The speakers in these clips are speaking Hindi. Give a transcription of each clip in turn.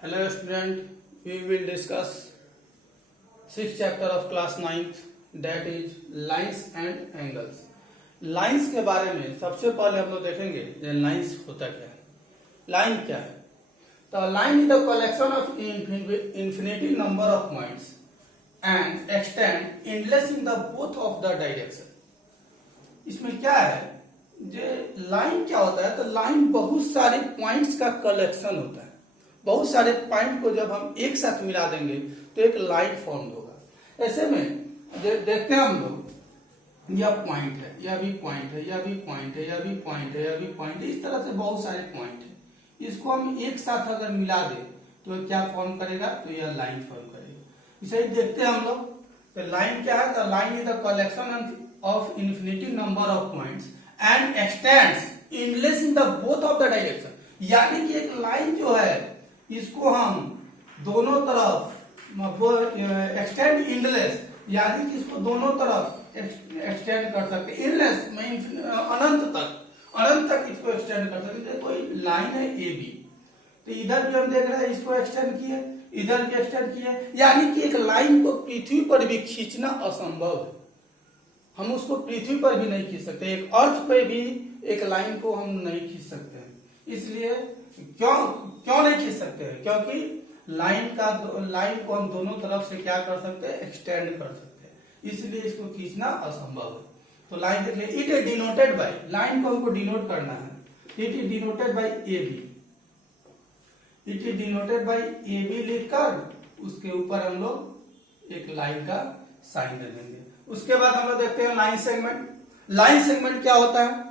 Hello student, we will discuss sixth chapter of class 9th, that is lines and angles. Lines के बारे में सबसे पहले हम लोग देखेंगे कि लाइंस होता क्या है। लाइन क्या है? तो line is the collection of infinity number of points and extend endless in the both of the direction. इसमें क्या है, जो लाइन क्या होता है, तो लाइन बहुत सारे पॉइंट्स का कलेक्शन होता है। बहुत सारे पॉइंट को जब हम एक साथ मिला देंगे तो एक लाइन फॉर्म होगा। ऐसे में देखते हैं हम लोग, यह पॉइंट है, यह भी पॉइंट है, यह भी पॉइंट है, यह भी पॉइंट है, यह भी पॉइंट है, इस तरह से बहुत सारे पॉइंट है। इसको हम एक साथ अगर मिला दें तो क्या फॉर्म करेगा, तो यह लाइन फॉर्म करेगा। इसे ही देखते हैं हम लोग, तो लाइन क्या है, तो line is the collection of infinity number of points and x tends endless in the both of the direction. यानी कि एक लाइन जो है इसको हम दोनों तरफ एक्सटेंड इंडलेस, यानी कि इसको दोनों तरफ एक्सटेंड कर सकते हैं। इंडलेस में अनंत तक इसको एक्सटेंड कर सकते हैं। कोई लाइन है ए बी, तो इधर भी हम देख रहे हैं इसको एक्सटेंड किए, इधर भी एक्सटेंड किए, यानी कि एक लाइन को पृथ्वी पर भी खींचना असंभव है। हम उसको पृथ्वी पर भी नहीं खींच सकते, एक अर्थ पे भी एक लाइन को हम नहीं खींच सकते हैं। इसलिए क्यों नहीं खींच सकते हैं, क्योंकि लाइन को हम दोनों तरफ से क्या कर सकते हैं, एक्सटेंड कर सकते हैं, इसलिए इसको खींचना असंभव है। तो लाइन देख लिया, it is denoted by, line को हमको डिनोट करना है, it is denoted by A B, it is denoted by A B लिखकर उसके ऊपर हम लोग एक लाइन का साइन दे देंगे। उसके बाद हम लोग देखते हैं लाइन सेगमेंट। लाइन सेगमेंट क्या होता है,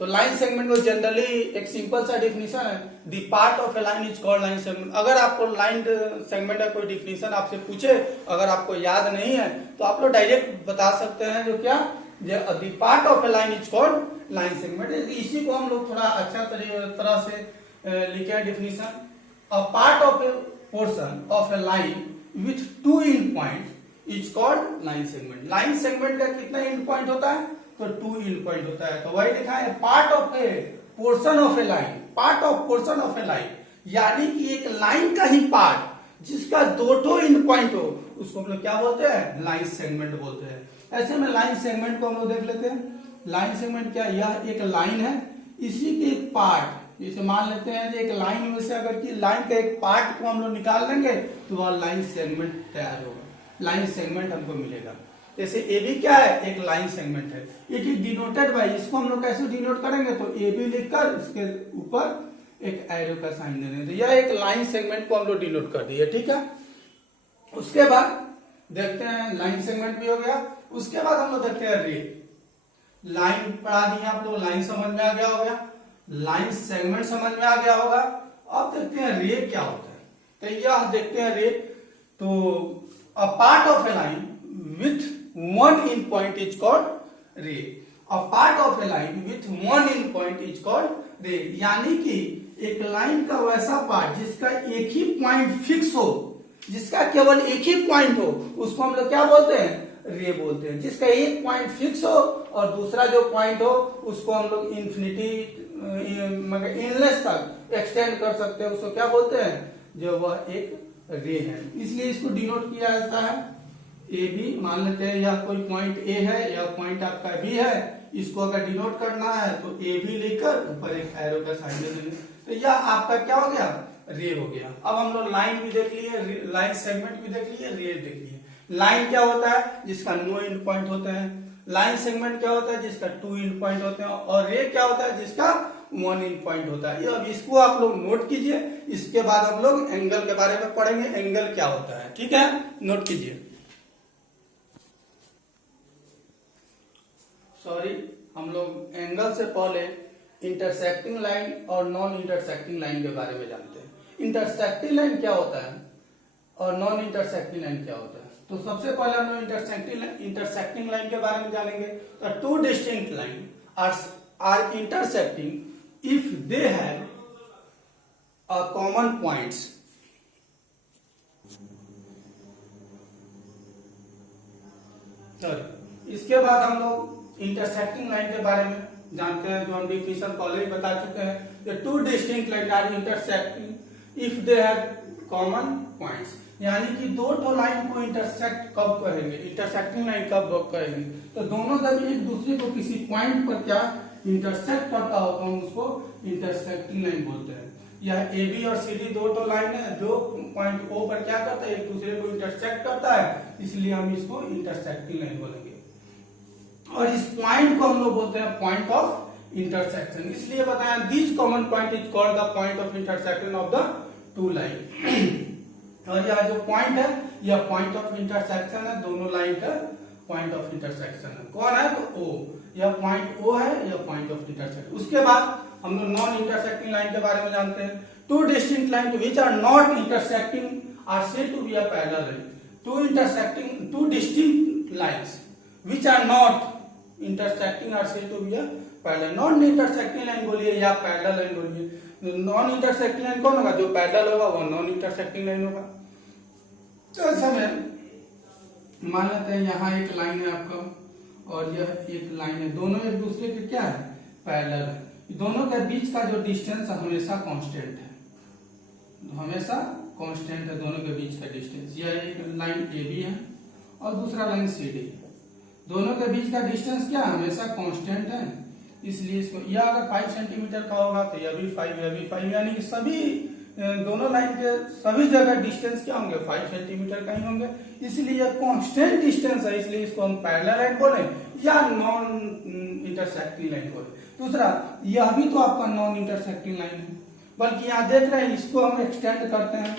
तो लाइन सेगमेंट को जनरली एक सिंपल सा डिफिनीशन है, the part of A line is called line segment. अगर आपको लाइन सेगमेंट का कोई डिफिनीशन आपसे पूछे, अगर आपको याद नहीं है तो आप लोग डायरेक्ट बता सकते हैं, जो क्या, the part of A line is called line segment. इसी को हम लोग थोड़ा अच्छा तरह से लिखे हैं definition, a part of A portion of A line with to and point is called line segment. Line segment का कितना एंड पॉइंट होता है, तो टू एंड पॉइंट होता है। तो वही लिखा है, part of A portion of A line, part of portion of A line, यानी कि एक लाइन का ही पार्ट जिसका दो एंड पॉइंट हो, उसको हम लोग क्या बोलते हैं, लाइन सेगमेंट बोलते हैं। ऐसे में लाइन सेगमेंट को हम लोग देख लेते हैं। लाइन सेगमेंट क्या, यह एक लाइन है, इसी के एक पार्ट, जैसे मान लेते हैं एक लाइन में से अगर की लाइन का एक पार्ट को हम लोग निकाल लेंगे तो वह लाइन सेगमेंट तैयार होगा, लाइन सेगमेंट हमको मिलेगा। जैसे ए बी क्या है, एक लाइन सेगमेंट है, इट इज डिनोटेड बाय, इसको हम लोग कैसे डिनोट करेंगे, तो ए बी लिखकर उसके ऊपर एक एरो का साइन दे देंगे, तो यह एक लाइन सेगमेंट को हम लोग डिनोट कर दिए, ठीक है। उसके बाद देखते हैं, लाइन सेगमेंट भी हो गया। उसके बाद हम लोग देखते हैं रे। लाइन पढ़ा दिए आप लोग, लाइन समझ में आ गया होगा, लाइन सेगमेंट समझ में आ गया होगा। अब देखते हैं रे क्या होता है, तो यह देखते हैं रे, तो a part of A line with one end point is called ray, a part of a line with one end point is called ray। यानी कि एक लाइन का वैसा पार्ट जिसका एक ही पॉइंट फिक्स हो, जिसका केवल एक ही पॉइंट हो, उसको हम लोग क्या बोलते हैं, रे बोलते हैं। जिसका एक पॉइंट फिक्स हो और दूसरा जो पॉइंट हो उसको हम लोग इन्फिनिटी मतलब इनलेस तक एक्सटेंड कर सकते हैं, उसको क्या बोलते हैं, जो वह एक रे है। इसलिए इसको डिनोट किया जाता है ए बी। मान लेते हैं यह कोई पॉइंट ए है, यह पॉइंट आपका बी है, इसको अगर डिनोट करना है तो ए बी लिखकर ऊपर एक एरो का साइन दे देंगे, तो यह आपका क्या हो गया, रे हो गया। अब हम लोग लाइन भी देख लिए, लाइन सेगमेंट भी देख लिए, रे देख लिए। लाइन क्या होता है, जिसका नो एंड पॉइंट होते हैं। लाइन सेगमेंट क्या होता है, जिसका टू एंड पॉइंट होते हैं। और रे क्या होता है, जिसका वन एंड पॉइंट होता है। अब इसको आप लोग नोट कीजिए, इसके बाद हम लोग एंगल के बारे में पढ़ेंगे, एंगल क्या होता है, ठीक है, नोट कीजिए। सॉरी, हम लोग एंगल से पहले इंटरसेक्टिंग लाइन और नॉन इंटरसेक्टिंग लाइन के बारे में जानते हैं। इंटरसेक्टिंग लाइन क्या होता है और नॉन इंटरसेक्टिंग लाइन क्या होता है। तो सबसे पहले हम लोग इंटरसेक्टिंग लाइन के बारे में जानेंगे। तो two distinct line are intersecting if they have a common points. इसके बाद हम लोग इंटरसेक्टिंग लाइन के बारे में जानते हैं, जो हम डिफिनेशन पहले ही बता चुके हैं। Two distinct line are intersecting if they have common points, यानी कि दो तो लाइन को इंटरसेक्ट कब कहेंगे, इंटरसेक्टिंग लाइन कब कहेंगे, तो दोनों जब एक दूसरे को किसी पॉइंट पर क्या इंटरसेक्ट करता हो तो हम उसको इंटरसेक्टिंग लाइन बोलते हैं। यह ए बी और सी डी दो तो लाइन है जो पॉइंट ओ पर क्या करता है, एक दूसरे को इंटरसेक्ट करता है, इसलिए हम इसको इंटरसेक्टिंग लाइन बोलेंगे। और इस पॉइंट को हम लोग बोलते हैं पॉइंट ऑफ इंटरसेक्शन, इसलिए बताया this common point is called the point of intersection of the two line. और यह जो पॉइंट है यह पॉइंट ऑफ इंटरसेक्शन है, दोनों लाइन का पॉइंट ऑफ इंटरसेक्शन है। कौन है, तो ओ, यह पॉइंट ओ है, यह पॉइंट ऑफ इंटरसेक्शन। उसके बाद हम लोग नॉन इंटरसेक्टिंग लाइन के बारे में जानते हैं। Two distinct line which are not intersecting are said to be a parallel line. Two distinct lines which are not intersecting are said to be a parallel. Non intersecting line बोलिए या पैरेलल लाइन बोलिए। नॉन इंटरसेक्टिंग लाइन कौन होगा, जो पैरेलल होगा वो नॉन इंटरसेक्टिंग लाइन होगा। तो ऐसा में मान लेते हैं यहाँ एक लाइन है आपका और यह एक लाइन है, दोनों एक दूसरे के क्या है, पैरेलल है। दोनों के बीच का जो डिस्टेंस हमेशा कांस्टेंट है, हमेशा कांस्टेंट है दोनों के बीच का डिस्टेंस। यह एक लाइन ए बी है और दूसरा लाइन सी डी है, दोनों के बीच का डिस्टेंस क्या हमेशा कांस्टेंट है, इसलिए इसको यह अगर 5 सेंटीमीटर का होगा तो यह भी 5, यह भी 5, यानी कि सभी दोनों लाइन के सभी जगह डिस्टेंस क्या होंगे, 5 सेंटीमीटर का ही होंगे, इसलिए यह कांस्टेंट डिस्टेंस है, इसलिए इसको हम पैरेलल लाइन बोले या नॉन इंटरसेक्टिंग लाइन बोले। दूसरा, यह भी तो आपका नॉन इंटरसेक्टिंग लाइन है, बल्कि यहाँ देख रहे हैं इसको हम एक्सटेंड करते हैं,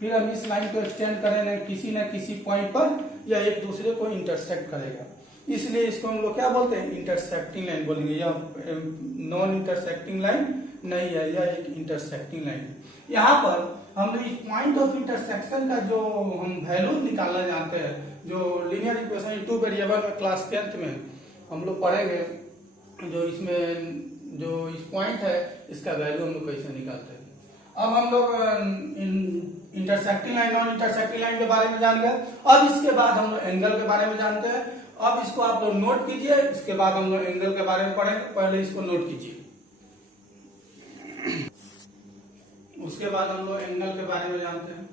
फिर हम इस लाइन को एक्सटेंड करें न किसी पॉइंट पर यह एक दूसरे को इंटरसेक्ट करेगा, इसलिए इसको हम लोग क्या बोलते हैं, इंटरसेक्टिंग लाइन बोलेंगे। यह नॉन इंटरसेक्टिंग लाइन नहीं है, यह एक इंटरसेक्टिंग लाइन है। यहाँ पर हम लोग इस पॉइंट ऑफ इंटरसेक्शन का जो हम वैल्यू निकालना जानते हैं, जो linear equation in two variable में क्लास 10th में हम लोग पढ़ेंगे, जो इसमें जो इस पॉइंट है इसका वैल्यू हम लोग कैसे निकालते हैं। अब हम लोग इंटरसेक्टिंग लाइन और इंटरसेक्टिंग लाइन के बारे में जान गए। अब इसके बाद हम लोग एंगल के बारे में जानते हैं। अब इसको आप लोग नोट कीजिए, इसके बाद हम लोग एंगल के बारे में पढ़ेंगे, पहले इसको नोट कीजिए। उसके बाद हम लोग एंगल के बारे में जानते हैं।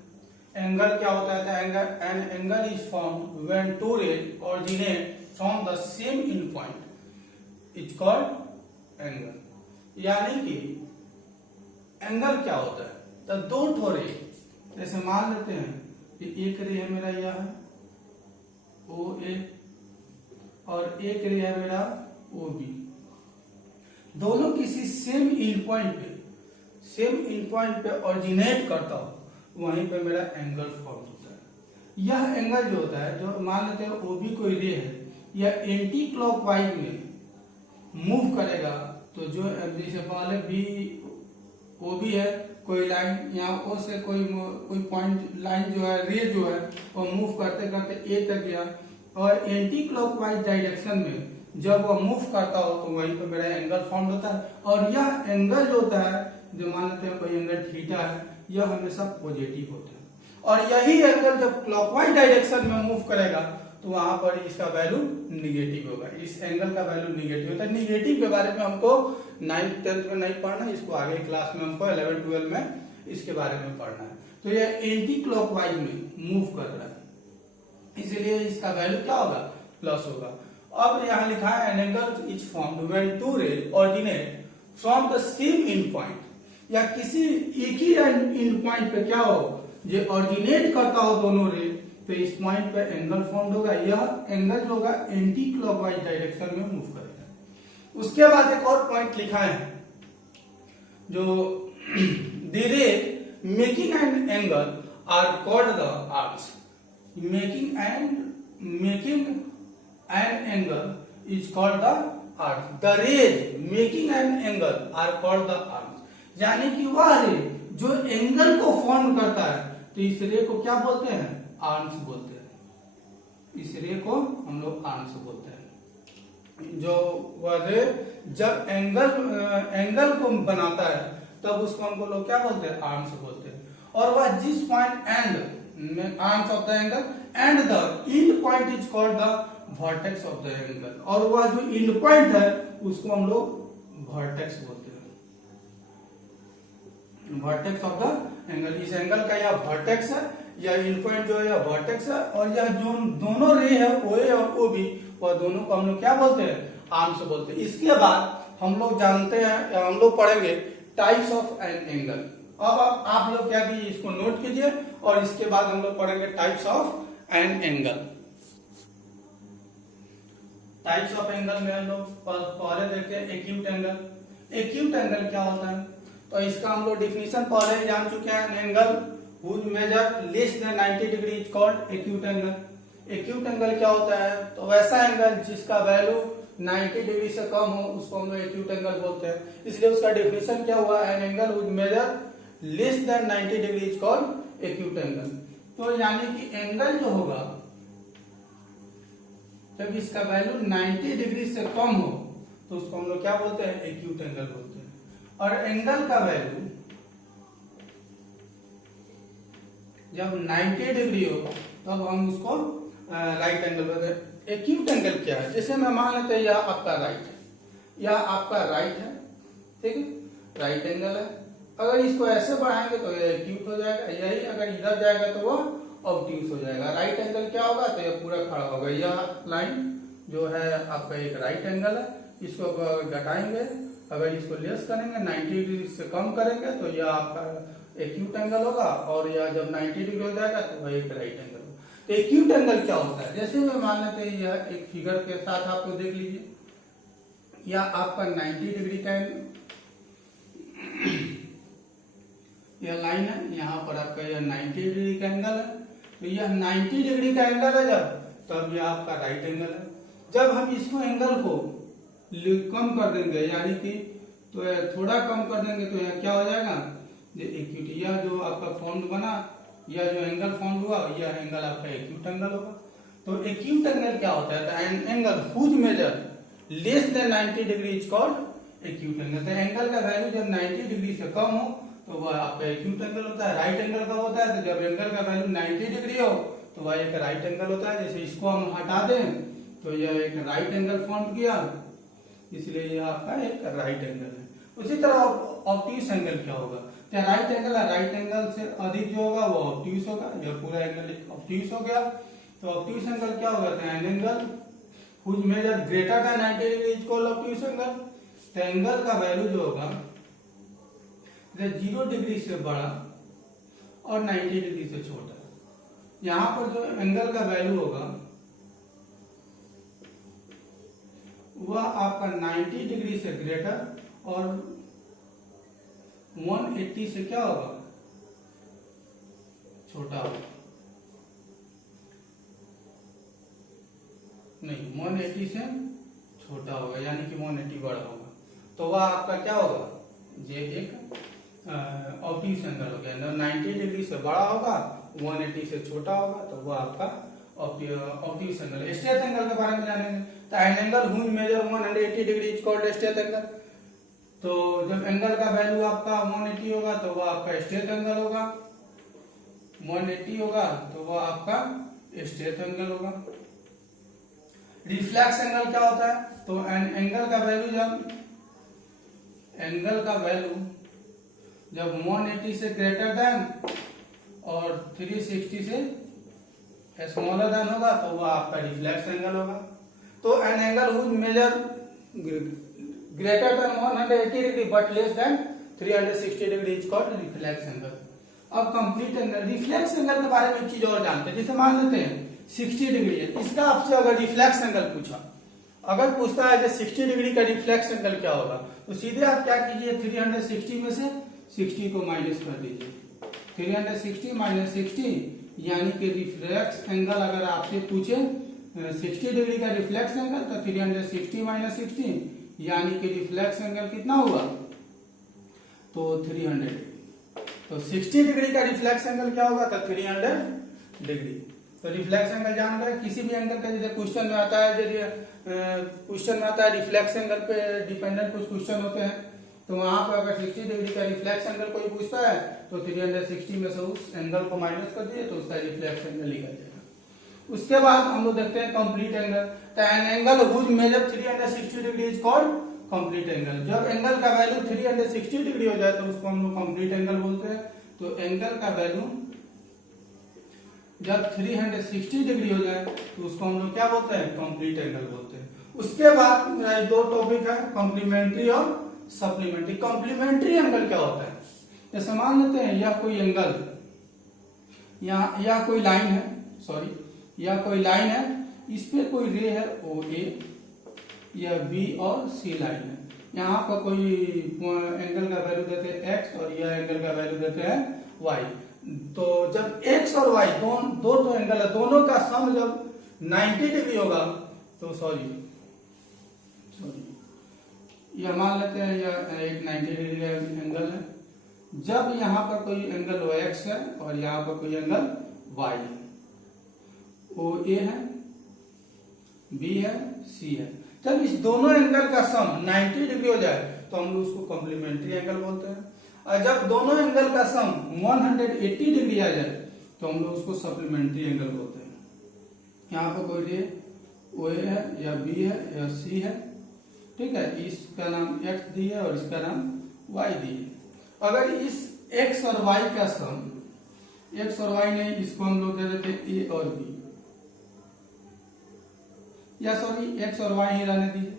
एंगल क्या होता है, an angle is formed when two rays originate from the same end point is called angle. यानी कि एंगल क्या होता है, तो दो ठो रे, जैसे मान लेते हैं कि एक रे है मेरा यह ओ ए और एक रे है मेरा ओ बी, दोनों किसी सेम इन पॉइंट पे ऑरिजिनेट करता हो, वहीं पे मेरा एंगल फॉर्म होता है। यह एंगल जो होता है, जो मान लेते हैं ओबी कोई रे है, यह एंटी क्लॉकवाइज में मूव करेगा, तो जो जैसे पहले बी ओबी है, कोई लाइन यहाँ ओ से कोई पॉइंट लाइन जो है, रे जो है वो मूव करते करते ए तक गया, और एंटी क्लॉकवाइज डायरेक्शन में जब वो मूव करता हो तो वहीं पे मेरा एंगल फॉर्म होता है। और यह एंगल जो होता है, जो मान लेते हैं कोई एंगल थीटा है, यह हमेशा पॉजिटिव होता है, और यही एंगल जब क्लॉकवाइज डायरेक्शन में मूव करेगा तो वहां पर इसका वैल्यू निगेटिव होगा, इस एंगल का वैल्यू निगेटिव होता है। निगेटिव के बारे में हमको 9th 10th में नहीं पढ़ना, इसको आगे क्लास में हमको 11 12 में इसके बारे में पढ़ना है। तो यह एंटी क्लॉकवाइज में मूव कर रहा है, इसलिए इसका वैल्यू क्या होगा, प्लस होगा। अब यहाँ लिखा है an angle is formed when two rays originate from the same end point, या किसी एक ही इन पॉइंट पे क्या हो, जो ऑरिजिनेट करता हो दोनों रे, तो इस पॉइंट पे एंगल फॉर्म होगा। यह एंगल जो होगा एंटी क्लॉकवाइज डायरेक्शन में मूव करेगा। उसके बाद एक और पॉइंट लिखा है, जो the rays making an angle are called the arcs. Making an angle is called the arc. The rays making an angle are called the arcs. यानी कि वह रे जो एंगल को फॉर्म करता है, तो इस रे को क्या बोलते हैं, आर्म्स बोलते हैं। इस रे को हम लोग आर्म्स बोलते हैं। जो वह रे जब एंगल को बनाता है तब उसको हमको लोग क्या बोलते हैं, आर्म्स बोलते हैं। और वह जिस point and arms of the angle and the end point is called the vertex of the angle, और वह जो एंड पॉइंट है उसको हम लोग वर्टेक्स बोलते हैं, वर्टेक्स ऑफ द एंगल, इस एंगल का यह वर्टेक्स है, या इन पॉइंट जो है यह वर्टेक्स है, और यह जो दोनों रे है OA और OB, वह दोनों को हम लोग क्या बोलते हैं, आर्म्स बोलते हैं। इसके बाद हम लोग जानते हैं, हम लोग पढ़ेंगे टाइप्स ऑफ एन एंगल। अब आप लोग क्या कीजिए, इसको नोट कीजिए, और इसके बाद हम लोग पढ़ेंगे types of an angle. Types of angle में हम लोग पहले देखते हैं एक्यूट एंगल। एक्यूट एंगल क्या होता है, तो इसका हम लोग डिफिनीशन पहले ही जान चुके हैं। Angle whose measure less than 90 degree is called acute angle. Acute angle क्या होता है, तो वैसा एंगल जिसका वैल्यू 90 डिग्री से कम हो उसको हम लोग एक्यूट एंगल बोलते हैं। इसलिए उसका डिफिनीशन क्या हुआ, an angle whose measure less than 90 degree is called acute angle. तो यानी कि एंगल जो होगा जब इसका वैल्यू 90 डिग्री से कम हो तो उसको हम लोग क्या बोलते हैं, एक्यूट एंगल बोलते हैं। और एंगल का वैल्यू जब 90 डिग्री हो तब हम उसको राइट एंगल बोलते हैं। एक्यूट एंगल क्या है, जैसे मैं मान लेते हैं यह आपका राइट है, यह आपका राइट है, ठीक है, राइट एंगल है। अगर इसको ऐसे बढ़ाएंगे तो यह एक्यूट हो जाएगा, यही अगर इधर जाएगा तो वह ऑब्ट्यूस हो जाएगा। राइट एंगल क्या होगा, तो यह पूरा खड़ा होगा। यह लाइन जो है आपका एक राइट एंगल है, इसको घटाएंगे, अगर इसको लेस करेंगे 90 डिग्री से कम करेंगे तो यह आपका एक्यूट एंगल होगा, और यह जब 90 डिग्री हो जाएगा तो वह एक राइट एंगल होगा। तो एक्यूट एंगल क्या होता है, जैसे मैं मान लेते हैं यह एक फिगर के साथ आपको देख लीजिए, यह आपका 90 डिग्री का यह लाइन है, यहाँ पर आपका यह 90 डिग्री का एंगल है। तो यह 90 डिग्री का एंगल है जब, तब यह आपका राइट एंगल है। जब हम इसको एंगल को कम कर देंगे, यानी कि तो थोड़ा कम कर देंगे तो यह क्या हो जाएगा, एक्यूट। यह जो आपका फॉर्म बना, यह जो एंगल फॉर्म हुआ, यह एंगल आपका एक्यूट एंगल होगा। तो एक्यूट एंगल क्या होता है, तो an angle whose measure less than 90 degree is called acute angle. तो एंगल का वैल्यू जब 90 डिग्री से कम हो तो वह आपका एक्यूट एंगल होता है। राइट एंगल का होता है, तो जब एंगल का वैल्यू 90 डिग्री हो तो वह एक राइट एंगल होता है। जैसे इसको हम हटा दें तो यह एक राइट एंगल फॉर्म किया, इसलिए यह आपका एक राइट एंगल है। उसी तरह ऑब्ट्यूस एंगल क्या होगा, तो राइट एंगल है, राइट एंगल से अधिक जो होगा वो ऑब्ट्यूस होगा। यह पूरा एंगल ऑब्ट्यूस हो गया। तो ऑब्ट्यूस एंगल क्या होगा, तो an angle whose measure greater than 90 degree is called obtuse angle. तो एंगल का वैल्यू जो होगा 0 डिग्री से बड़ा और 90 डिग्री से छोटा। यहां पर जो एंगल का वैल्यू होगा वह आपका 90 डिग्री से ग्रेटर और 180 से क्या होगा, छोटा होगा। नहीं, 180 से छोटा होगा, यानी कि 180 बड़ा होगा। तो वह आपका क्या होगा, ये एक ऑब्ट्यूस एंगल हो गया। 90 डिग्री से बड़ा होगा, 180 से छोटा होगा, तो वह आपका ऑब्ट्यूस एंगल है। स्ट्रेट एंगल के बारे में जानेंगे, तो an angle whose measure 180 degree is called straight angle. तो जब एंगल का वैल्यू आपका 180 होगा तो वह आपका स्ट्रेट एंगल होगा, 180 होगा तो वह आपका स्ट्रेट एंगल होगा। रिफ्लेक्स एंगल क्या होता है, तो एंगल का वैल्यू जब 180 से ग्रेटर देन और 360 से स्मॉलर देन होगा तो वह आपका रिफ्लेक्स एंगल होगा। तो an angle whose measure greater than 180 degree but less than 360 degree is called reflex angle. अब कंप्लीट एंगल, रिफ्लेक्स एंगल के बारे में एक चीज और जानते हैं। जैसे मान लेते हैं 60 डिग्री है, इसका आपसे अगर रिफ्लेक्स एंगल पूछा, अगर पूछता है कि 60 डिग्री का रिफ्लेक्स एंगल क्या होगा, तो सीधे आप क्या कीजिए, 360 में से 60 को माइनस कर दीजिए। 360 माइनस 60 यानी कि रिफ्लेक्स एंगल अगर आपसे पूछे 60 डिग्री का रिफ्लेक्स एंगल, तो 360 माइनस 60 यानी कि रिफ्लेक्स एंगल कितना हुआ, तो 300 डिग्री। तो 60 डिग्री का रिफ्लेक्स एंगल क्या होगा, तो 300 डिग्री। तो रिफ्लेक्स एंगल जान गए। किसी भी एंगल का जैसे क्वेश्चन में आता है रिफ्लेक्स एंगल पे डिपेंडेंट कुछ क्वेश्चन होते हैं, तो वहां पर अगर 60 डिग्री का रिफ्लेक्स एंगल कोई पूछता है तो 360 में से उस एंगल को माइनस कर दिए तो उसका रिफ्लेक्स एंगल निकल जाएगा। उसके बाद हम लोग देखते हैं कंप्लीट एंगल। तो an angle whose measure 360 degree is called complete angle. जब एंगल का वैल्यू 360 डिग्री हो जाए तो उसको हम लोग कंप्लीट एंगल बोलते हैं। तो एंगल का वैल्यू जब 360 डिग्री हो जाए तो उसको हम लोग क्या बोलते हैं, कंप्लीट एंगल बोलते हैं। उसके बाद मेरा दो टॉपिक है, कॉम्प्लीमेंट्री और सप्लीमेंट्री। कॉम्प्लीमेंट्री एंगल क्या होता है, जैसे मान लेते हैं यह कोई एंगल, या कोई लाइन है, सॉरी यह कोई लाइन है, इस पे कोई रे है ओ ए, यह बी और सी लाइन है। यहाँ पर कोई एंगल का वैल्यू देते हैं एक्स और यह एंगल का वैल्यू देते हैं वाई। तो जब एक्स और वाई दो एंगल है, दोनों का सम जब 90 डिग्री होगा तो सॉरी यह मान लेते हैं यह एक 90 डिग्री का एंगल है। जब यहाँ पर कोई एंगल एक्स है और यहाँ पर कोई एंगल वाई है, ओ ए है, बी है, सी है, जब इस दोनों एंगल का सम 90 डिग्री हो जाए तो हम लोग उसको कॉम्प्लीमेंट्री एंगल बोलते हैं। और जब दोनों एंगल का सम 180 डिग्री आ जाए तो हम लोग उसको सप्लीमेंट्री एंगल बोलते हैं। यहाँ पर कोई रे ओ ए है या बी है या सी है, ठीक है, इसका नाम एक्स दी है और इसका नाम वाई दी है। अगर इस एक्स और वाई का सम, एक्स और वाई नहीं, इसको हम लोग दे देते ए और बी, या सॉरी एक्स और वाई ही रहने दीजिए।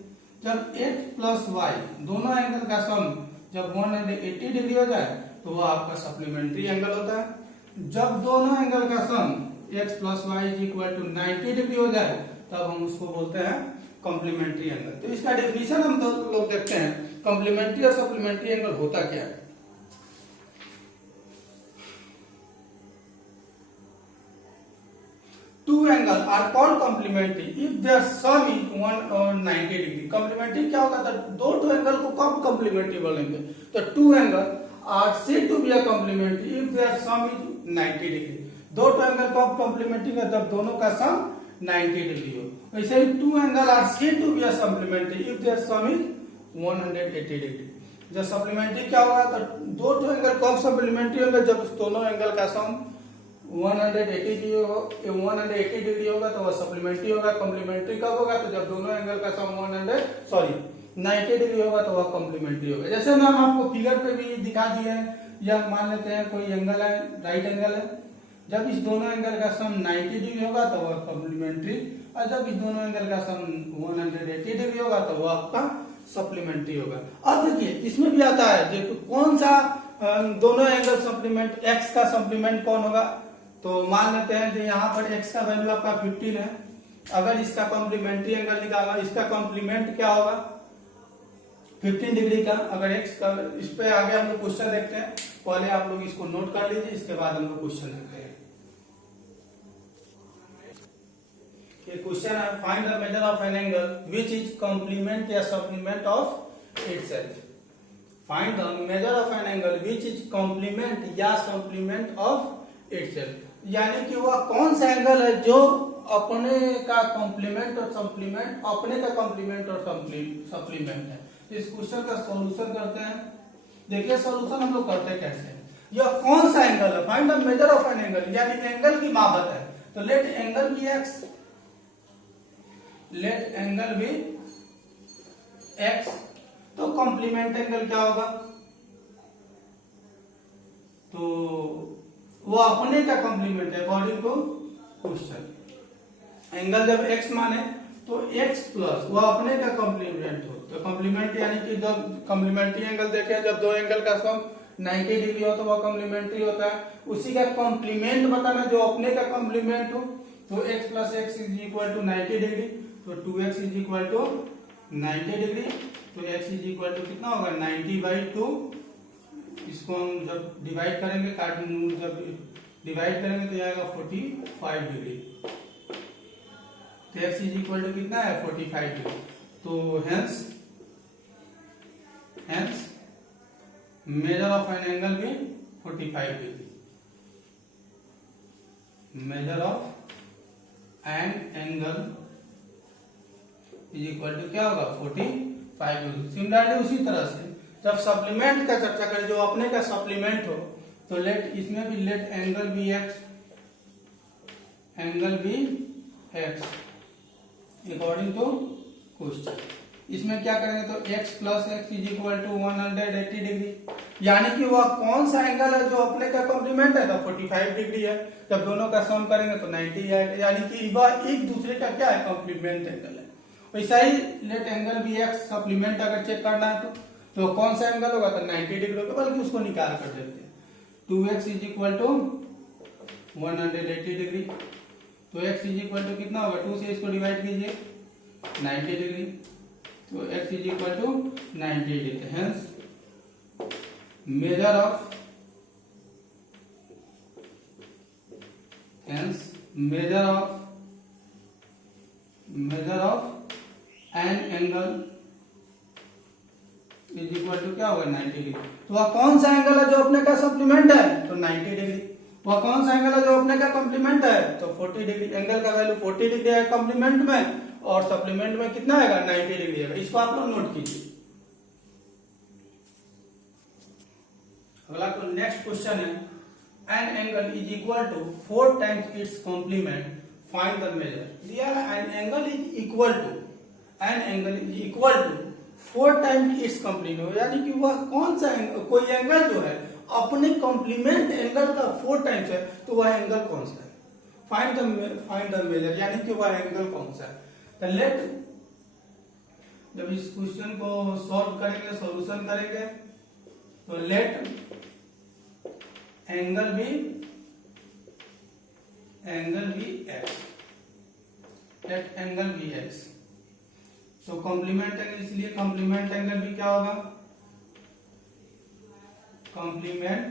जब एक्स प्लस वाई दोनों एंगल का सम जब 180 डिग्री हो जाए तो वो आपका सप्लीमेंट्री एंगल होता है। जब दोनों एंगल का sum x plus y is equal to 90 degree हो जाए तब हम उसको बोलते हैं कॉम्प्लीमेंट्री एंगल। तो इसका डेफिनेशन हम लोग देखते हैं, कॉम्प्लीमेंट्री और सप्लीमेंट्री एंगल होता क्या है। Two angles are called complementary if their sum is 190 degree. Complementary क्या होगा, तो दो एंगल को कब कॉम्प्लीमेंट्री बोलेंगे, तो two angle are said to be a complementary if their sum is 90 degree. दो एंगल कब कॉम्प्लीमेंट्री है, जब दोनों का सम 90 डिग्री हो। वैसे ही two angle are said to be a supplementary if their sum is 180 degree. जब सप्लीमेंट्री क्या होगा, तो दो एंगल कब सप्लीमेंट्री होंगे, जब दोनों एंगल का सम 180 डिग्री होगा तो वह सप्लीमेंट्री होगा। कॉम्प्लीमेंट्री कब होगा, तो जब दोनों एंगल का सम 90 डिग्री होगा तो वह कॉम्प्लीमेंट्री होगा। जैसे मैम आपको फिगर पे भी दिखा दिए हैं, या मान लेते हैं कोई एंगल है, राइट एंगल है, जब इस दोनों एंगल का सम 90 डिग्री होगा तो वह कॉम्प्लीमेंट्री, और जब इस दोनों एंगल का सम 180 डिग्री होगा तो वह आपका सप्लीमेंट्री होगा। अब देखिए इसमें भी आता है जो कौन सा दोनों एंगल सप्लीमेंट, एक्स का सप्लीमेंट कौन होगा। तो मान लेते हैं कि यहाँ पर x का वैल्यू आपका 15 है, अगर इसका कॉम्प्लीमेंट्री एंगल निकालना, इसका कॉम्प्लीमेंट क्या होगा 15 डिग्री का। अगर x का, इस पे आगे हम लोग क्वेश्चन देखते हैं, पहले आप लोग इसको नोट कर लीजिए, इसके बाद हम लोग क्वेश्चन देखते हैं। ये क्वेश्चन है, find the measure of an angle which is complement या supplement of itself. Find the measure of an angle which is complement या सप्लीमेंट ऑफ इटसेल्फ, यानी कि वह कौन सा एंगल है जो अपने का कॉम्प्लीमेंट और सप्लीमेंट, अपने का कॉम्प्लीमेंट और सप्लीमेंट है। इस क्वेश्चन का सॉल्यूशन करते हैं। देखिए सॉल्यूशन हम लोग करते कैसे हैं, यह कौन सा एंगल है, find the measure of an angle, यानी एंगल की मापत है। तो let angle B X, let angle B X, तो कॉम्प्लीमेंट एंगल क्या होगा, तो वो अपने का कॉम्प्लीमेंट है अकॉर्डिंग टू क्वेश्चन। एंगल जब x माने तो x प्लस वो अपने का कॉम्प्लीमेंट हो, तो कॉम्प्लीमेंट यानी कि जब कॉम्प्लीमेंट्री एंगल देखे, जब दो एंगल का सम 90 डिग्री हो तो वह कॉम्प्लीमेंट्री होता है। उसी का कॉम्प्लीमेंट बताना जो अपने का कॉम्प्लीमेंट हो, तो x plus X is equal to 90 degree, तो 2x is equal to 90 degree, तो x इज इक्वल टू कितना होगा 90/2। इसको हम जब डिवाइड करेंगे, जब डिवाइड करेंगे तो आएगा 45 डिग्री, तो x इज इक्वल टू कितना है 45 डिग्री। तो hence measure of an angle भी 45 degree, measure of an angle is equal to क्या होगा 45 डिग्री। सिमिलरली उसी तरह से जब सप्लीमेंट का चर्चा करें, जो अपने का सप्लीमेंट हो, तो लेट इसमें भी let angle B X, angle B X according to question. इसमें क्या करेंगे तो x plus X is equal to 180 degree, यानी कि वह कौन सा एंगल है जो अपने का कॉम्प्लीमेंट है, तो 45 डिग्री है। जब दोनों का सम करेंगे तो 90 है, यानी कि वह एक दूसरे का क्या है, कॉम्प्लीमेंट एंगल है। वैसा ही लेट एंगल भी एक्स सप्लीमेंट अगर चेक करना है तो कौन सा एंगल होगा, तो 90 डिग्री होगा, बल्कि उसको निकाल कर देते हैं। 2x is equal to 180 degree, तो x इज इक्वल टू कितना होगा, 2 से इसको डिवाइड कीजिए 90 डिग्री, तो x is equal to 90 degree. Hence measure of an angle is equal to क्या होगा, 90 डिग्री। तो वह कौन सा एंगल है जो अपने का सप्लीमेंट है, तो 90 डिग्री। वह कौन सा एंगल है जो अपने का कॉम्प्लीमेंट है, तो 40 डिग्री। एंगल का वैल्यू 40 डिग्री है कॉम्प्लीमेंट में, और सप्लीमेंट में कितना आएगा, 90 डिग्री आएगा। इसको आप लोग नोट कीजिए। अगला नेक्स्ट क्वेश्चन है, an angle is equal to 4 times its complement, find the measure. दिया है an angle is equal to 4 times its complement, यानी कि वह कौन सा कोई एंगल जो है अपने कॉम्प्लीमेंट एंगल का 4 टाइम्स है, तो वह एंगल कौन सा है, फाइंड द मेजर, यानी कि वह एंगल कौन सा है। तो लेट, जब इस क्वेश्चन को सॉल्व करेंगे, सॉल्यूशन करेंगे, तो लेट एंगल बी एक्स, तो कॉम्प्लीमेंट एंगल, इसलिए कॉम्प्लीमेंट एंगल भी क्या होगा, कॉम्प्लीमेंट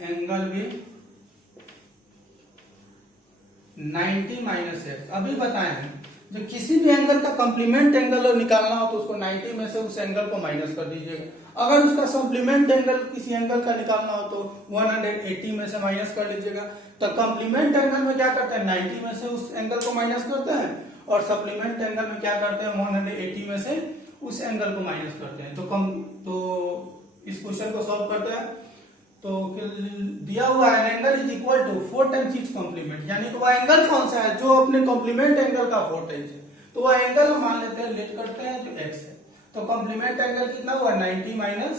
एंगल भी 90 माइनस एक्स। अभी बताए हैं जो किसी भी एंगल का कॉम्प्लीमेंट एंगल निकालना हो तो उसको 90 में से उस एंगल को माइनस कर दीजिएगा। अगर उसका सप्लीमेंट एंगल किसी एंगल का निकालना हो तो 180 में से माइनस कर लीजिएगा। तो कॉम्प्लीमेंट एंगल में क्या करते हैं, 90 में से उस एंगल को माइनस करते हैं, और सप्लीमेंट एंगल में क्या करते हैं, 180 में से उस एंगल को माइनस करते हैं। तो इस क्वेश्चन को सॉल्व करते हैं। तो दिया हुआ है angle is equal to 4 times its complement, यानी कि वह एंगल कौन सा है जो अपने कॉम्प्लीमेंट एंगल का 4 टाइम्स है। तो वह एंगल हम मान लेते हैं, लेट करते हैं, जो x है। तो कॉम्प्लीमेंट एंगल कितना हुआ, 90 minus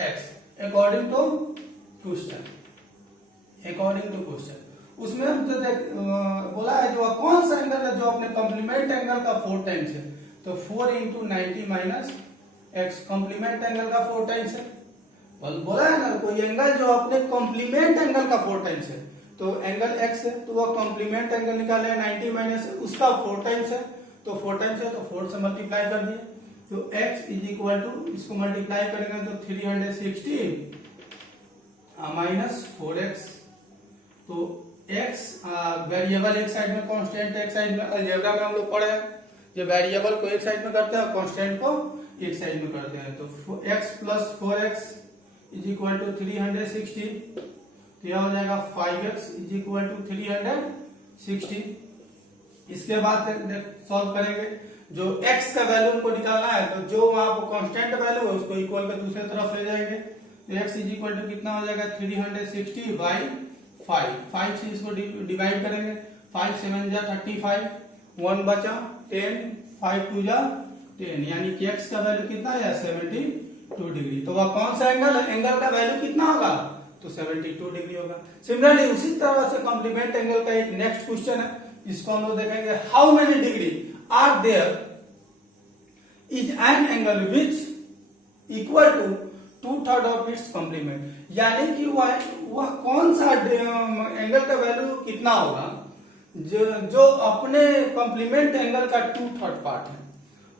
X, according to question. उसमें जो बोला है जो कौन सा एंगल है जो अपने कॉम्प्लीमेंट एंगल का 4 टाइम्स है, तो 4 into 90 minus X, complement angle का 4 टाइम्स है। बोला है ना, कोई एंगल जो अपने कॉम्प्लीमेंट एंगल का 4 टाइम्स है, तो एंगल x है, तो वह कॉम्प्लीमेंट एंगल निकाले 90 माइनस उसका 4 टाइम्स है, तो 4 टाइम्स है तो 4 से मल्टीप्लाई कर दिए, तो x इज इक्वल टू, इसको मल्टीप्लाई करेंगे तो 360 माइनस 4x। तो x वेरिएबल एक साइड में, कांस्टेंट एक साइड में। अलजेब्रा में हम लोग पढ़े हैं, जो वेरिएबल को एक साइड में करते हैं, कांस्टेंट को एक साइड में करते हैं। तो x plus 4x is equal to 360, तो यह हो जाएगा 5x इज इक्वल टू 360। इसके बाद सॉल्व करेंगे, जो x का वैल्यू उनको निकालना है, तो जो वहां पर कांस्टेंट वैल्यू है उसको इक्वल के दूसरे तरफ ले जाएंगे, तो x इज इक्वल टू कितना हो जाएगा, 360 बाई 5 से इसको डिवाइड करेंगे, 5 7 जा 35, 1 बचा 10, 5 2 जा 10, यानी कि x का वैल्यू कितना है, 72 डिग्री। तो वह कौन सा एंगल है, एंगल का वैल्यू कितना होगा, तो 72 डिग्री होगा। सिमिलरली उसी तरह से कॉम्प्लीमेंट एंगल का एक नेक्स्ट क्वेश्चन है, इसको हम लोग देखेंगे, how many degree are there is an angle which equal to 2/3 of its complement, यानी कि वह कौन सा एंगल का वैल्यू कितना होगा जो अपने कॉम्प्लीमेंट एंगल का 2/3 पार्ट है।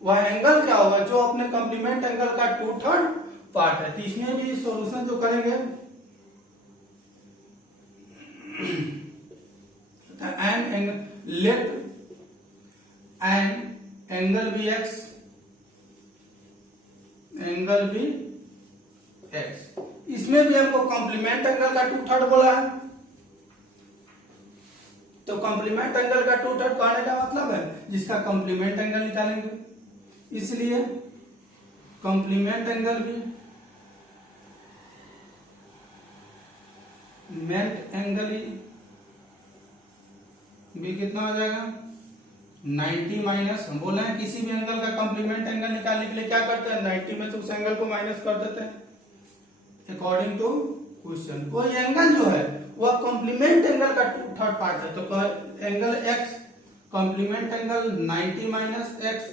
वह एंगल क्या होगा जो अपने कॉम्प्लीमेंट एंगल का 2/3 पार्ट है। तो इसमें भी सॉल्यूशन जो करेंगे, let an angle B X, इसमें भी हमको कॉम्प्लीमेंट एंगल का 2/3 बोला है, तो कॉम्प्लीमेंट एंगल का 2/3 कहने का मतलब है जिसका कॉम्प्लीमेंट एंगल निकालेंगे, इसलिए कॉम्प्लीमेंट एंगल भी कितना हो जाएगा, 90 माइनस, हम बोले हैं किसी भी एंगल का कॉम्प्लीमेंट एंगल निकालने के लिए क्या करते हैं, 90 में से उस एंगल को माइनस कर देते हैं अकॉर्डिंग टू क्वेश्चन। कोई एंगल जो है वह कॉम्प्लीमेंट एंगल का थर्ड पार्ट है, तो angle X complement angle 90 minus X,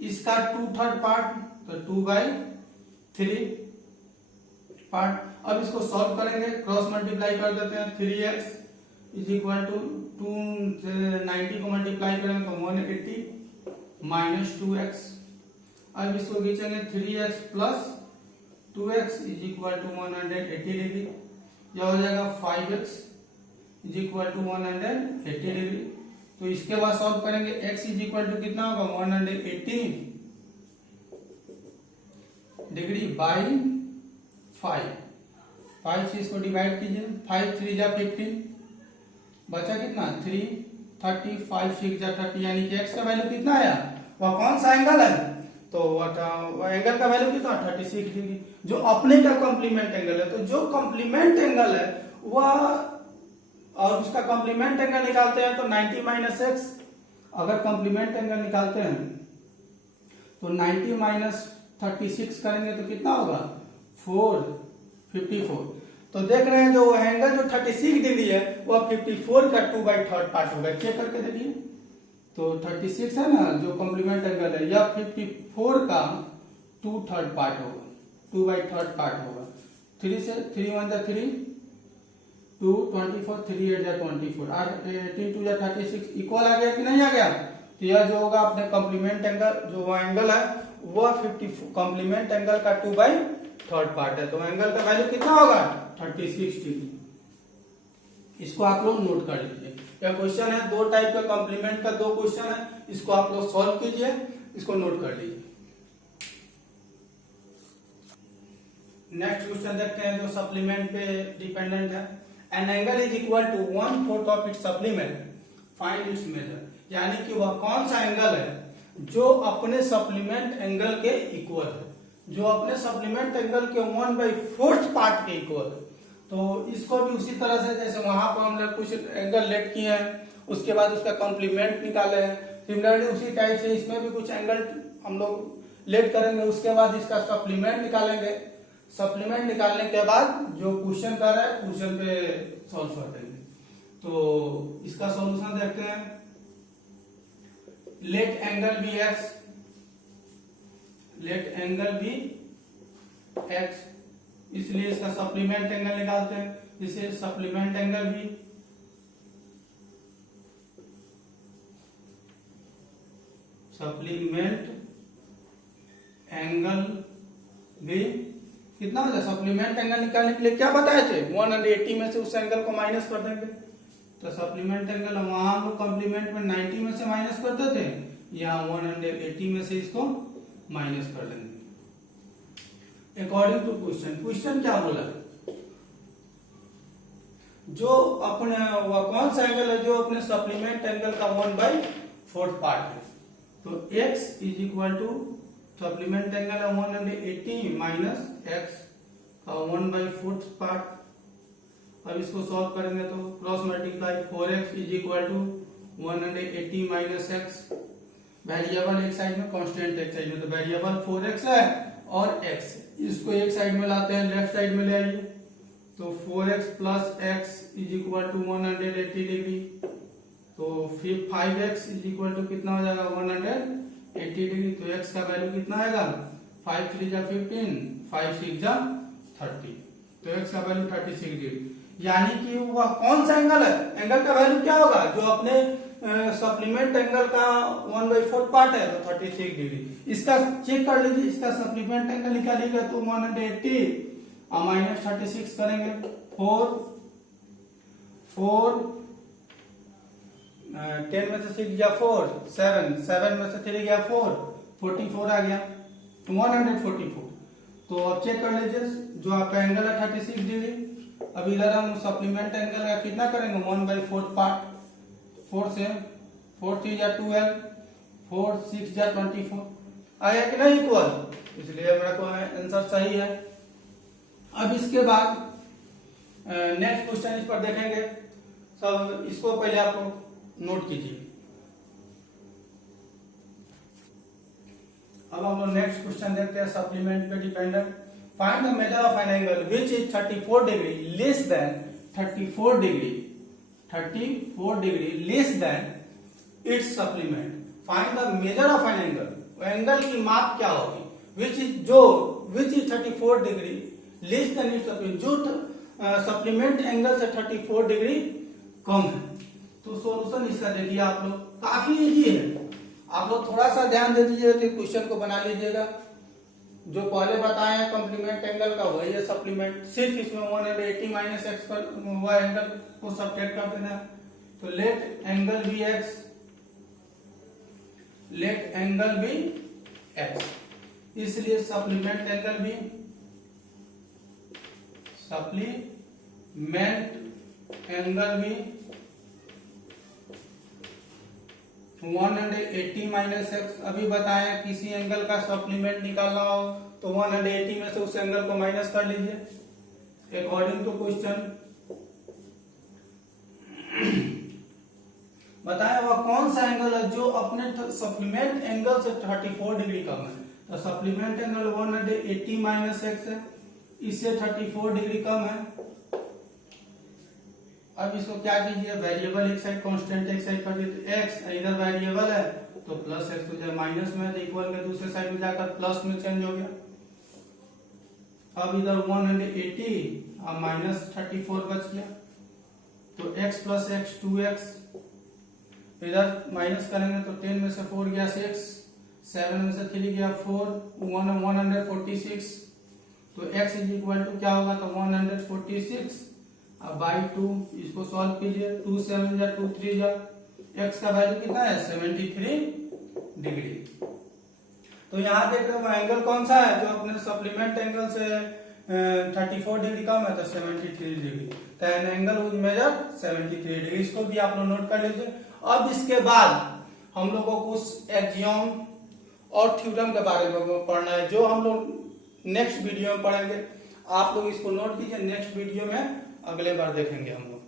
इसका 2/3 पार्ट, तो 2/3 पार्ट। अब इसको सॉल्व करेंगे, क्रॉस मल्टीप्लाई कर देते हैं, 3x इज इक्वल टू 90 को मल्टीप्लाई करेंगे तो 180 माइनस 2x। अब इसको खींचेंगे 3x plus 2x is equal to 180 degree, यह हो जाएगा 5x is equal to 180 degree. तो इसके बाद सॉल्व करेंगे, x इज इक्वल टू कितना होगा 180 डिग्री बाई 5 से इसको डिवाइड कीजिए, 5 3 जा 15, बचा कितना 3 30, 5 6 जा 30, यानी कि x का वैल्यू कितना आया, वह कौन सा एंगल है, तो वह एंगल का वैल्यू कितना 36 डिग्री, जो अपने का कॉम्प्लीमेंट एंगल है। तो जो कॉम्प्लीमेंट एंगल है वह, और उसका कॉम्प्लीमेंट एंगल निकालते हैं तो 90 माइनस एक्स, अगर कॉम्प्लीमेंट एंगल निकालते हैं तो 90 माइनस 36 करेंगे तो कितना होगा 454। तो देख रहे हैं जो एंगल जो 36 डिग्री है वह 54 का 2/3 पार्ट होगा, चेक करके देखिए। तो 36 है ना जो कॉम्प्लीमेंट एंगल है, यह 54 का 2/3 पार्ट होगा, 2/3 पार्ट होगा। 3 से 3 1 जा 3, 2 24, 3 8 जा 24, 18 2 जा 36, इक्वल आ गया कि नहीं आ गया। तो यह जो होगा अपने कॉम्प्लीमेंट एंगल, जो वो एंगल है वह 50 कॉम्प्लीमेंट एंगल का 2/3 पार्ट है, तो एंगल का वैल्यू कितना होगा 36 डिग्री। इसको आप लोग नोट कर लीजिए। यह क्वेश्चन है, दो टाइप का कॉम्प्लीमेंट का दो क्वेश्चन है, इसको आप लोग सॉल्व कीजिए, इसको नोट कर लीजिए। नेक्स्ट क्वेश्चन देखते हैं जो सप्लीमेंट पे डिपेंडेंट है। An angle is equal to 1/4 of its supplement, find its measure, यानी कि वह कौन सा एंगल है जो अपने सप्लीमेंट एंगल के इक्वल है, जो अपने सप्लीमेंट एंगल के 1/4 पार्ट के इक्वल है। तो इसको भी उसी तरह से जैसे वहां पर हमने कुछ एंगल लेट किए हैं, उसके बाद उसका कॉम्प्लीमेंट निकाले हैं, सिमिलरली उसी टाइप से इसमें भी कुछ एंगल हम लोग लेट करेंगे, उसके बाद इसका सप्लीमेंट निकालेंगे। सप्लीमेंट निकालने के बाद जो क्वेश्चन कर रहा है क्वेश्चन पे सॉल्व कर देंगे। तो इसका सॉल्यूशन देखते हैं। Let angle B X, let angle B X, इसलिए इसका सप्लीमेंट एंगल निकालते हैं, इसे सप्लीमेंट एंगल भी सप्लीमेंट एंगल भी कितना हो जाए। सप्लीमेंट एंगल निकालने के लिए क्या बताए थे, 180 में से उस एंगल को माइनस कर देंगे। तो सप्लीमेंट एंगल वहां हम लोग कॉम्प्लीमेंट में 90 में से माइनस करते थे, यहाँ 180 में से इसको माइनस कर देंगे अकॉर्डिंग टू क्वेश्चन। क्वेश्चन क्या बोला, जो अपने वह कौन सा एंगल है जो अपने सप्लीमेंट एंगल का 1/4 पार्ट है। तो x is equal to supplement angle है 180 माइनस x का 1/4 पार्ट। अब इसको सॉल्व करेंगे तो cross multiply, 4x is equal to 180 minus x, variable एक साइड में कांस्टेंट एक साइड में, तो वेरिएबल 4x है और x, इसको एक साइड में लाते हैं, लेफ्ट साइड में ले आइए। तो 4x plus x is equal to 180 degree, तो फिर 5x इज इक्वल टू कितना हो जाएगा 180 डिग्री। तो x का वैल्यू कितना आएगा, 5 3 जा 15, 5 6 जा 30, तो x का वैल्यू 36 डिग्री। यानी कि वह कौन सा एंगल है, एंगल का वैल्यू क्या होगा जो अपने सप्लीमेंट एंगल का 1/4 पार्ट है, तो 36 डिग्री। इसका चेक कर लीजिए, इसका सप्लीमेंट एंगल निकालिएगा तो 180 और माइनस 36 करेंगे, 4 10 में से 6 गया 4, 7 में से 3 गया 4, 44 आ गया, तो 144। तो अब चेक कर लीजिए, जो आपका एंगल है 36 डिग्री। अब इधर हम सप्लीमेंट एंगल का कितना करेंगे 1/4 पार्ट, 4 से 4 3 जा 12, 4 6 जा 24, आया कि नहीं इक्वल, इसलिए मेरा को आंसर सही है। अब इसके बाद नेक्स्ट क्वेश्चन इस पर देखेंगे, सब इसको पहले आप नोट कीजिए। अब हम लोग नेक्स्ट क्वेश्चन देखते हैं सप्लीमेंट पे dependent. Find the measure of an angle which is 34 degree less than 34 degree less than it's supplement. Find the measure of an angle, angle की माप क्या होगी which is 34 degree less than it's supplement, जो सप्लीमेंट एंगल से 34 डिग्री कम है। तो सॉल्यूशन इसका देखिए आप लोग, काफी इजी है। आप लोग थोड़ा सा ध्यान दे दीजिएगा कि क्वेश्चन को बना लीजिएगा। जो पहले बताए हैं कॉम्प्लीमेंट एंगल का वही है सप्लीमेंट, सिर्फ इसमें 180 माइनस एक्स पर हुआ एंगल को सब्ट्रैक्ट कर देना। तो let angle B X, let angle B X, इसलिए सप्लीमेंट एंगल भी, सप्लीमेंट एंगल भी 180 माइनस एक्स। अभी बताएं किसी एंगल का सप्लीमेंट निकालना हो तो 180 में से उस एंगल को माइनस कर लीजिए अकॉर्डिंग टू क्वेश्चन। बताएं वह कौन सा एंगल है जो अपने सप्लीमेंट एंगल से 34 डिग्री कम है। तो सप्लीमेंट एंगल 180 माइनस एक्स है, इससे 34 डिग्री कम है। अब इसको क्या कीजिए, वेरिएबल एक साइड कांस्टेंट एक साइड कर दीजिए, एक्स इधर वेरिएबल है तो प्लस एक्स हो जाए, माइनस में है तो इक्वल के दूसरे साइड में जाकर प्लस में चेंज हो गया। अब इधर 180 और माइनस 34 बच गया, तो x प्लस एक्स 2x, इधर माइनस करेंगे तो 10 में से 4 गया 6, 7 में से 3 गया 4, 146। तो x इज इक्वल टू क्या होगा, तो 146 अब बाई 2, इसको सॉल्व कीजिए, 2 7 जा 2 3 जा, x का वैल्यू कितना है 73 डिग्री। तो यहाँ देख रहे हो एंगल कौन सा है जो अपने सप्लीमेंट एंगल से 34 डिग्री कम है, तो 73 डिग्री। तो an angle with measure 73 degree, इसको भी आप लोग नोट कर लीजिए। अब इसके बाद हम लोग को कुछ एक्सियम और थ्योरम के बारे में पढ़ना है, जो हम लोग नेक्स्ट वीडियो में पढ़ेंगे। आप लोग इसको नोट कीजिए, नेक्स्ट वीडियो में अगले बार देखेंगे हम लोग।